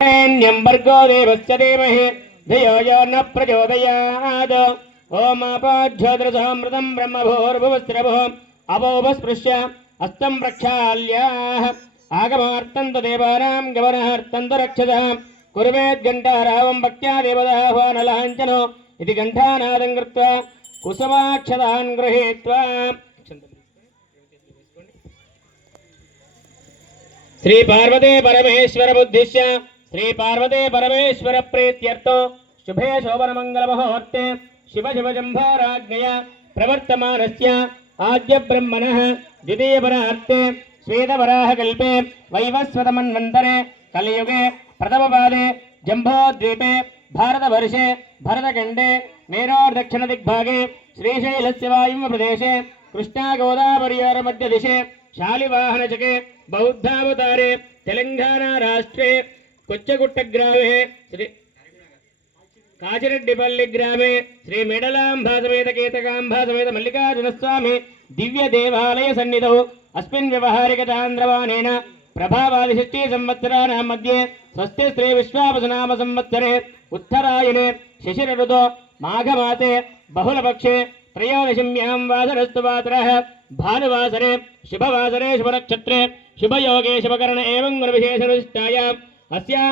भर्गो देवस्य धीमहि धियो यो न प्रचोदयात्। ओम आपाध्योदरसामृतं ब्रह्मभूर्भुवस्त्रभो अवोपस्पृश्य हस्तं प्रक्षाल्याः आगमार्तं देवानां गमनार्थं रक्षतः कुर्वेद्घण्टारावं भक्त्या देवदाह्वानलाञ्छनो इति घण्टानादं कृत्वा कुसुमाक्षतान् गृहीत्वा श्री पार्वती परमेश्वर बुद्धिश्य श्री पार्वती परमेश्वर प्रीत्यर्थो शुभे शोभन मंगल मुहूर्ते शिव शिव जंभाराज्ञया प्रवर्तमानस्य आद्य ब्रह्मणः द्वितीय परार्थे श्वेतवराह कल्पे वैवस्वतमन्वन्तरे कलियुगे प्रथमपादे जम्बोद्वीपे भारतवर्षे भरतखण्डे मेरोर्दक्षिण दिग्भागे श्रीशैलस्य वायुव्य प्रदेशे कृष्णा गोदावरीयोर मध्य दिशे शालिवाहनचके बौद्धावतारे तेलंगाना राष्ट्रे कोच्चगुट्टग्रामे श्री काचिरेड्डिपल्लि ग्रामे श्री मेडलांबा समेत केतकांबा समेत मल्लिकार्जुन स्वामी दिव्य देवालय सन्निधौ अस्मिन् व्यवहारिक चान्द्रवानेन प्रभावादिषष्टि संवत्सराणां मध्ये स्वस्ति श्री विश्वावसुनाम संवत्सरे उत्तरायणे शशिरऋतौ माघमासे बहुलपक्षे त्रयोदशीम्यां वासरस्तु वासरः भानुवासरे शुभवासरे शुभनक्षत्रे शुभयोगे शुभकरण एवं गुणविशेषविशिष्टायाम् अस्या